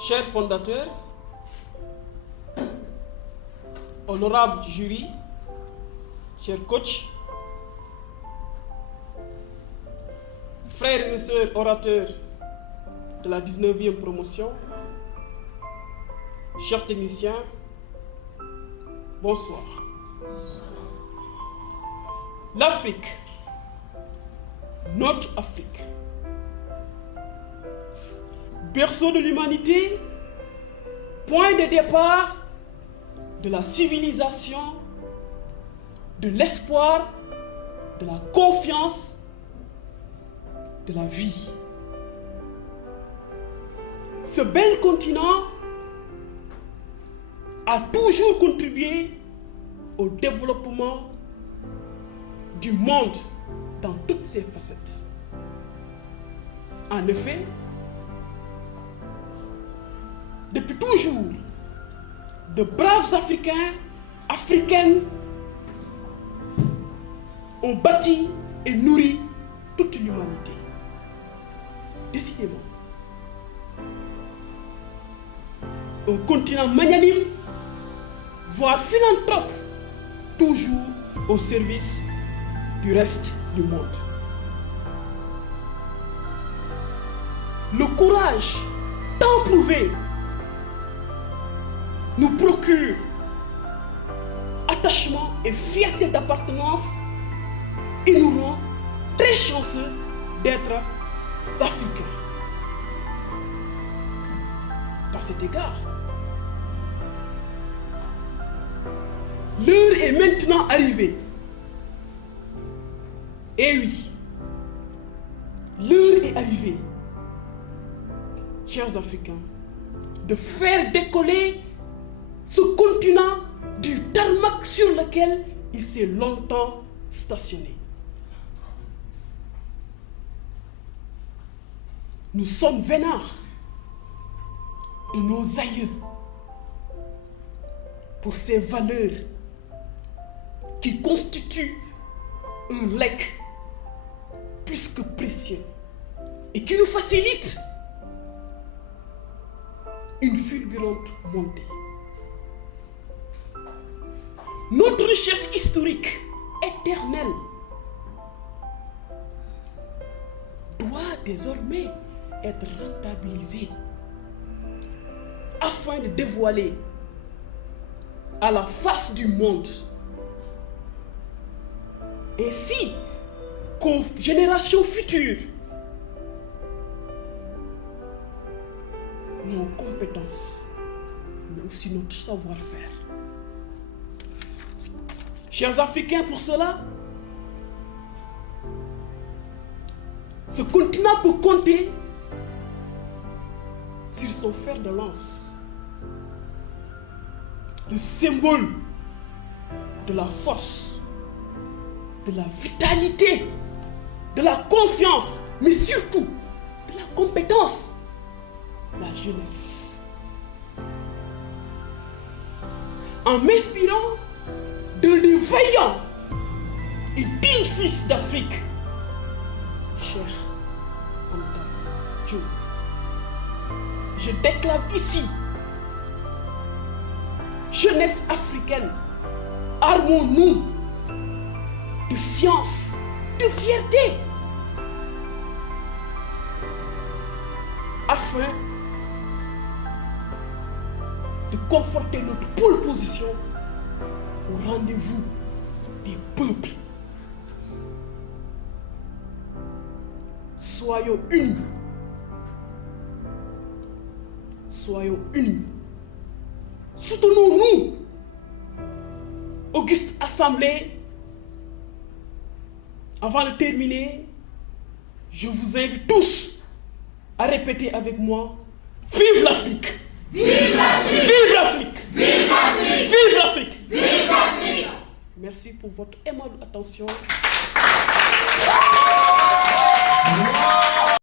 chers fondateurs, honorable jury, chers coachs, frères et sœurs orateurs de la 19e promotion, chers techniciens, bonsoir. L'Afrique, notre Afrique, berceau de l'humanité, point de départ de la civilisation, de l'espoir, de la confiance, de la vie. Ce bel continent a toujours contribué au développement du monde dans toutes ses facettes. En effet, depuis toujours, de braves Africains, Africaines ont bâti et nourri toute l'humanité. Décidément, un continent magnanime, voire philanthrope, toujours au service du reste du monde. Le courage tant prouvé nous procure attachement et fierté d'appartenance et nous rend très chanceux d'être africains. Par cet égard, l'heure est maintenant arrivée. Eh oui, l'heure est arrivée, chers Africains, de faire décoller ce continent du tarmac sur lequel il s'est longtemps stationné. Nous sommes vénards de nos aïeux pour ces valeurs qui constituent un legs plus que précieux et qui nous facilitent une fulgurante montée. Notre richesse historique éternelle doit désormais être rentabilisée afin de dévoiler à la face du monde ainsi qu'aux générations futures nos compétences, mais aussi notre savoir-faire. Chers Africains, pour cela, ce continent peut compter sur son fer de lance, le symbole de la force, de la vitalité, de la confiance, mais surtout de la compétence, la jeunesse. En m'inspirant de vaillants et dignes fils d'Afrique, cher Anta Diop, je déclame ici, jeunesse africaine, armons-nous de science, de fierté, afin de conforter notre pole position au rendez-vous des peuples. Soyons unis. Soyons unis. Soutenons-nous. Auguste Assemblée, avant de terminer, je vous invite tous à répéter avec moi: vive l'Afrique! Vive l'Afrique! Vive l'Afrique! Vive l'Afrique! Vive l'Afrique! Vive l'Afrique! Merci pour votre aimable attention.